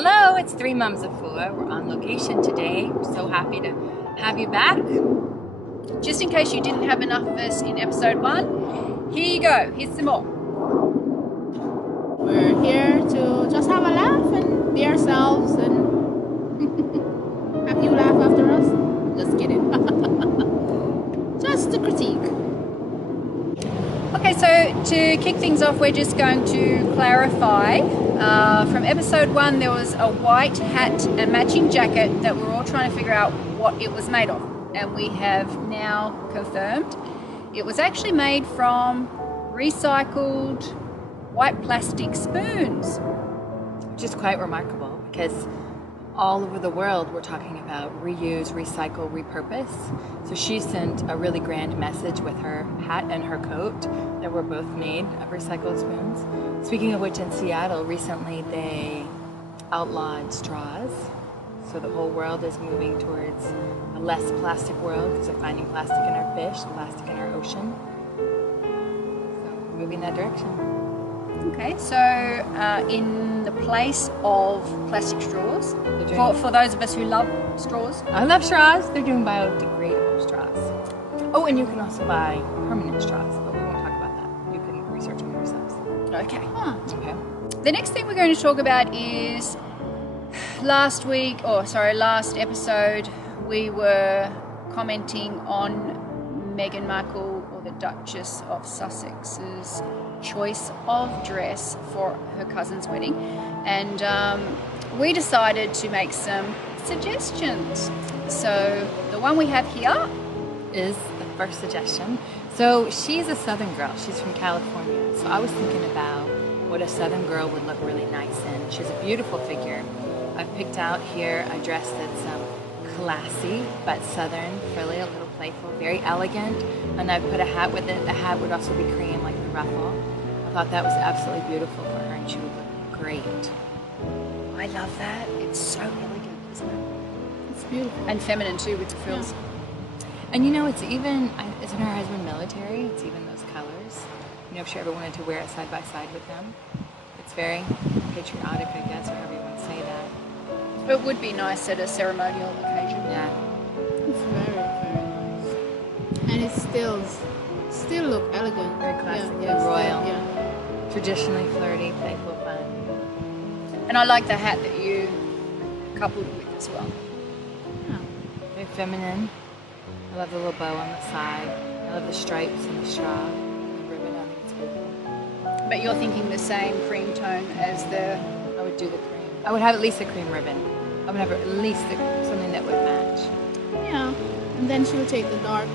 Hello, it's Three Mums of Four. We're on location today. We're so happy to have you back. Just in case you didn't have enough of us in episode 1, here you go. Here's some more. We're here to just have a laugh and be ourselves and have you laugh after us. Just kidding. Just a critique. Okay, so to kick things off, we're just going to clarify. From episode 1, there was a white hat and matching jacket that we're all trying to figure out what it was made of. And we have now confirmed it was actually made from recycled white plastic spoons, which is quite remarkable because all over the world we're talking about reuse, recycle, repurpose. So she sent a really grand message with her hat and her coat that were both made of recycled spoons. Speaking of which, in Seattle recently they outlawed straws. So the whole world is moving towards a less plastic world because they're finding plastic in our fish, plastic in our ocean. So moving that direction. Okay, so in the place of plastic straws, for those of us who love straws. I love straws. They're doing biodegradable straws. Oh, and you can also buy permanent straws, but we won't talk about that. You can research them yourselves. Okay. Okay. The next thing we're going to talk about is last episode, we were commenting on Meghan Markle, or the Duchess of Sussex's choice of dress for her cousin's wedding, and we decided to make some suggestions. So the one we have here is the first suggestion. So she's a Southern girl. She's from California. So I was thinking about what a Southern girl would look really nice in. She has a beautiful figure. I've picked out here a dress that's classy but Southern, frilly, a little playful, very elegant, and I've put a hat with it. The hat would also be cream, like the ruffle. I thought that was absolutely beautiful for her, and she would look great. I love that. It's so elegant, isn't it? It's beautiful. And feminine too, with the frills. Yeah. And you know, it's even, isn't her husband military? It's even those colors. You know, if she ever wanted to wear it side by side with them. It's very patriotic, I guess, or however you want to say that. It would be nice at a ceremonial occasion. Yeah. It's very, very nice. And it still look elegant. Very classic, yeah, royal. Yeah. Traditionally flirty, playful, fun. And I like the hat that you coupled with as well. Yeah. Very feminine. I love the little bow on the side. I love the stripes and the straw. The ribbon, I think it's beautiful. But you're thinking the same cream tone as the... I would do the cream. I would have at least a cream ribbon. I would have at least something that would match. Yeah. And then she'll take the dark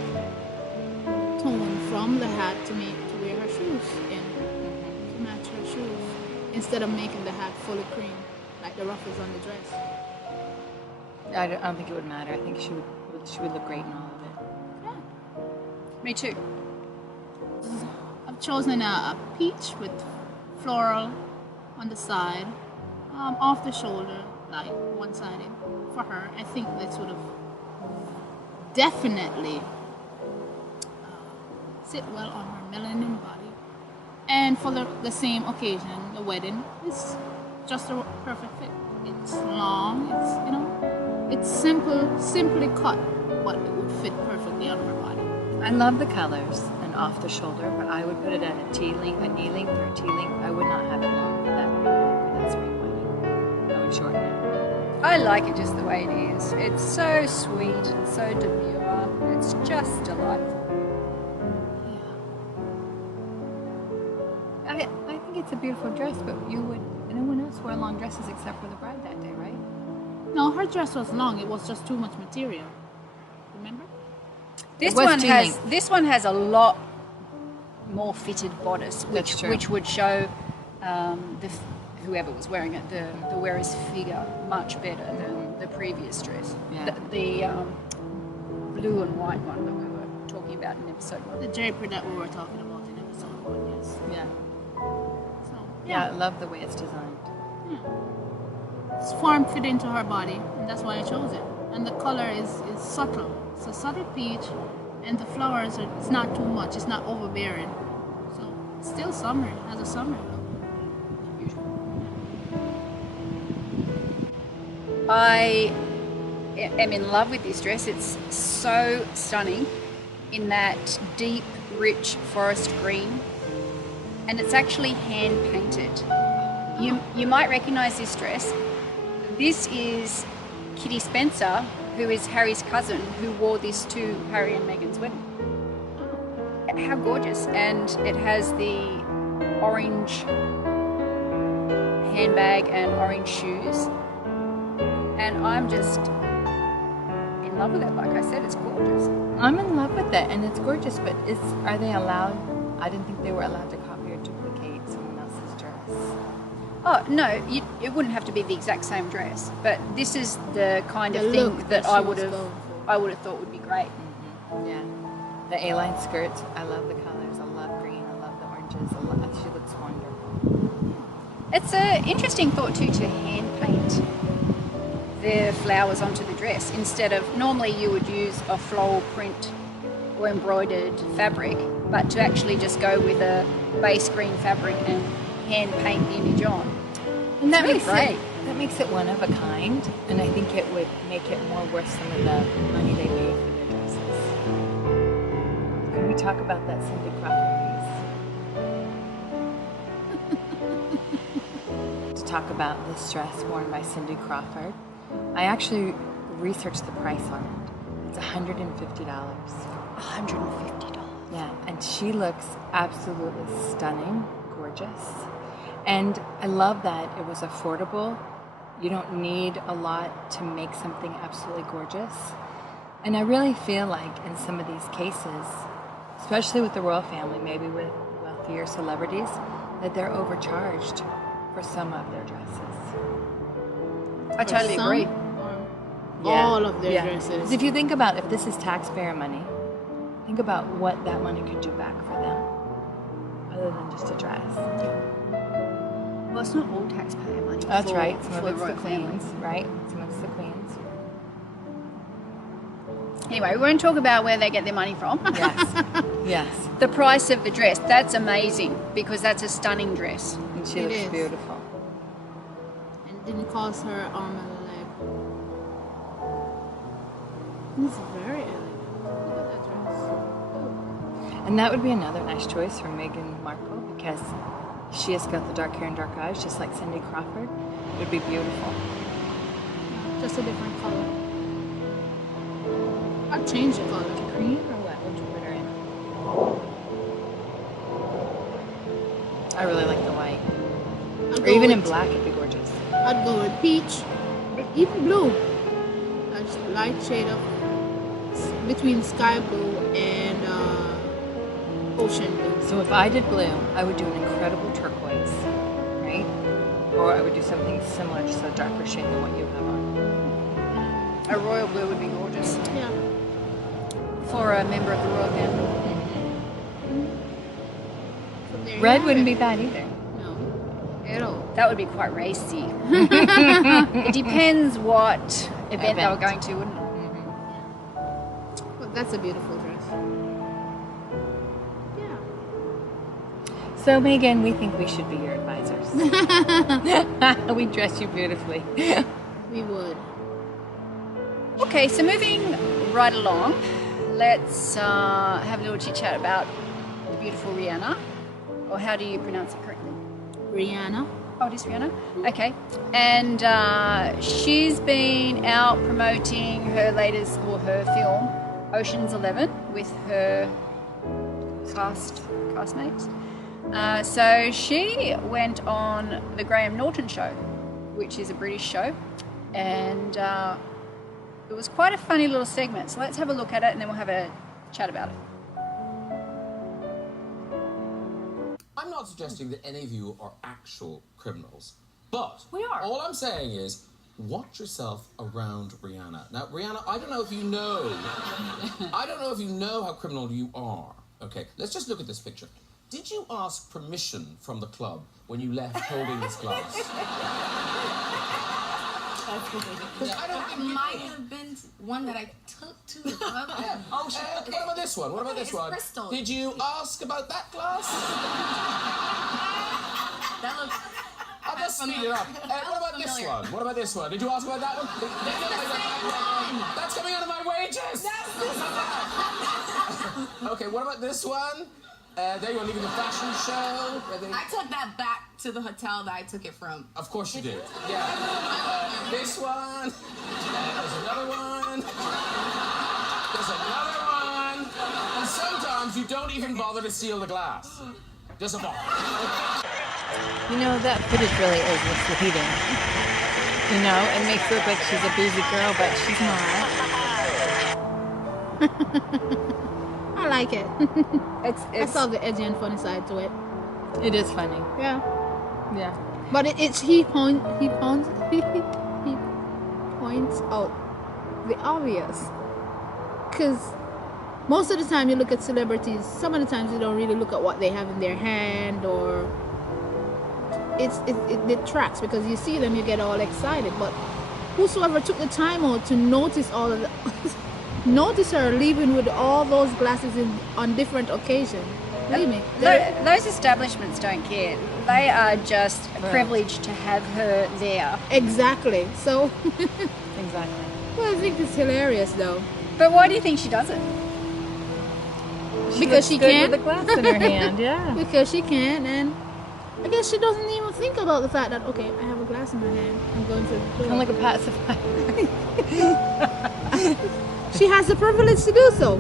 tone from the hat to wear her shoes in. To match her shoes. Instead of making the hat fully cream, like the ruffles on the dress. I don't think it would matter. I think she would look great in all of it. Yeah. Me too. I've chosen a peach with floral on the side, off the shoulder, like one-sided for her. I think this would have definitely sit well on her melanin body. And for the same occasion, the wedding, is just a perfect fit. It's long, it's simply cut, but it would fit perfectly on her body. I love the colors and off the shoulder, but I would put it at a T length, a knee length, or a T length. I would not have it long for that spring wedding. I would shorten it. I like it just the way it is. It's so sweet and so demure. It's just delightful. I think it's a beautiful dress, but no one else wore long dresses except for the bride that day, right? No, her dress was long. It was just too much material. Remember? This one has a lot more fitted bodice, which would show whoever was wearing it, the wearer's figure much better than the previous dress. Yeah. The blue and white one that we were talking about in episode 1. The drapery that we were talking about in episode 1, yes. Yeah. So, Yeah, I love the way it's designed. Yeah. It's form fit into her body, and that's why I chose it. And the color is subtle. It's a subtle peach, and the flowers it's not too much. It's not overbearing. So it's still summer. It has a summer look. I am in love with this dress. It's so stunning in that deep, rich forest green, and it's actually hand painted. You might recognize this dress. This is Kitty Spencer, who is Harry's cousin, who wore this to Harry and Meghan's wedding. How gorgeous. And it has the orange handbag and orange shoes. And I'm just in love with it. Like I said, it's gorgeous. I'm in love with it, and it's gorgeous, but are they allowed? I didn't think they were allowed to copy or duplicate someone else's dress. Oh, no, it wouldn't have to be the exact same dress, but this is the kind of The thing look that that I she would was have going for. I would have thought would be great. Yeah. The A-line skirts, I love the colors. I love green. I love the oranges. She looks wonderful. It's an interesting thought too to hand paint the flowers onto the dress instead of, normally you would use a floral print or embroidered fabric, but to actually just go with a base green fabric and hand paint the image on. And that It's really makes great. that makes it one of a kind, and I think it would make it more worth some of the money they paid for their dresses. Can we talk about that Cindy Crawford piece? To talk about this dress worn by Cindy Crawford, I actually researched the price on it. It's $150. $150. Yeah, and she looks absolutely stunning, gorgeous. And I love that it was affordable. You don't need a lot to make something absolutely gorgeous. And I really feel like in some of these cases, especially with the royal family, maybe with wealthier celebrities, that they're overcharged for some of their dresses. I totally Some agree. or all of their dresses. 'Cause if you think about, if this is taxpayer money, think about what that money could do back for them, other than just a dress. Well, it's not all taxpayer money. That's for, right. Some for of it's the royal family. queens, right? Some of it's the queens. Anyway, we won't talk about where they get their money from. Yes. Yes. The price of the dress, that's amazing because that's a stunning dress. And she It looks is. beautiful. And didn't cost her arm and a leg. It's very elegant. Look at that dress. Oh. And that would be another nice choice for Meghan Markle because she has got the dark hair and dark eyes, just like Cindy Crawford. It would be beautiful. Just a different color. I'll change the color. Green or what? Would you put her in? I really like the white. I'll Or go even in with- black, it'd be gorgeous. I'd go with peach, even blue. A light shade of between sky blue and ocean blue. So if I did blue, I would do an incredible turquoise, right? Or I would do something similar, just a darker shade than what you have on. A royal blue would be gorgeous Yeah. for a member of the royal family. So there you Red have wouldn't it. be bad either. No. At all. That would be quite racy. It depends what event they were Event. going to, wouldn't it? But that's a beautiful dress. Yeah. So Megan, we think we should be your advisors. We dress you beautifully. We would. Okay, so moving right along, let's have a little chit chat about the beautiful Rihanna. Or how do you pronounce it correctly? Rihanna. Oh, it is Rihanna? Okay. And she's been out promoting her latest, or her film, Ocean's 11, with her castmates. So she went on the Graham Norton show, which is a British show, and it was quite a funny little segment. So let's have a look at it and then we'll have a chat about it. I'm not suggesting that any of you are actual criminals, but We are. all I'm saying is watch yourself around Rihanna. Now, Rihanna, I don't know if you know how criminal you are. Okay, let's just look at this picture. Did you ask permission from the club when you left holding this glass? I don't think you Might did. have been one that I took to the club. Oh, what about this one? What about this It's one? crystal. Did you ask about that glass? That looks. Are let's speed it up. What about this familiar. one? What about this one? Did you ask about that one? That's coming out of my wages. Okay, what about this one? There you are leaving the fashion show. I took that back to the hotel that I took it from. Of course you did. Yeah. This one. There's another one. There's another one. And sometimes you don't even bother to seal the glass. Just a ball. You know, that footage really is misleading. You know, it makes it look like she's a bougie girl, but she's not. I like it. I It's saw the edgy and funny side to it. It is funny. Yeah. Yeah. But he points out the obvious. Because most of the time you look at celebrities, some of the times you don't really look at what they have in their hand, or it detracts because you see them, you get all excited. But whosoever took the time out to notice all of the notice her leaving with all those glasses on different occasions. Believe me. those establishments don't care. They are just privileged to have her there. Exactly. So, Exactly. well, I think it's hilarious though. But why do you think she does it? Because she Good can. with a glass in her hand, yeah. Because she can, and I guess she doesn't even think about the fact that, okay, I have a glass in my hand. I'm going to Kind of like a pacifier. She has the privilege to do so.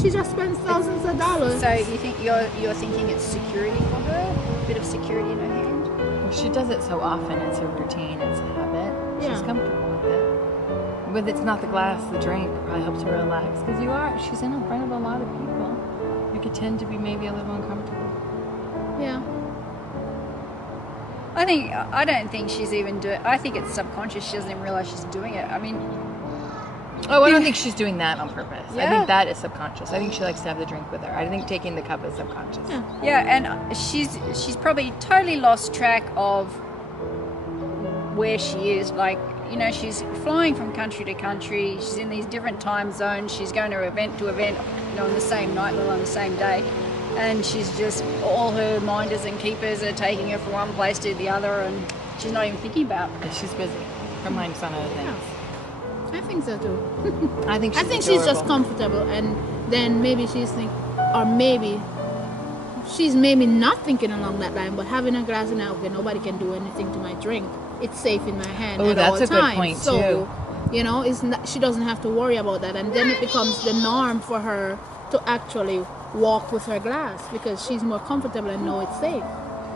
She just spends thousands of dollars. So you think you're thinking it's security for her? A bit of security in her hand? Well, she does it so often. It's a routine. It's a habit. Yeah. She's comfortable with it. But it's not the glass, the drink probably helps her relax. Because she's in front of a lot of people. You could tend to be maybe a little uncomfortable. Yeah. I don't think she's even doing. I think it's subconscious. She doesn't even realize she's doing it. I mean, Oh, I don't think she's doing that on purpose. I Yeah. think that is subconscious. I think she likes to have the drink with her. I think taking the cup is subconscious. Yeah. yeah, and she's probably totally lost track of where she is. Like, you know, she's flying from country to country. She's in these different time zones. She's going to event, you know, on the same night, or on the same day. And she's just, all her minders and keepers are taking her from one place to the other, and she's not even thinking about it. Yeah, she's busy. Her mind's on other things. I think so too. I think she's just adorable. comfortable, and then maybe she's maybe not thinking along that line, but having a glass in her, okay, nobody can do anything to my drink. It's safe in my hand Oh, at that's all a good times. point, so, too. you know, she doesn't have to worry about that, and then it becomes the norm for her to actually walk with her glass because she's more comfortable and know it's safe.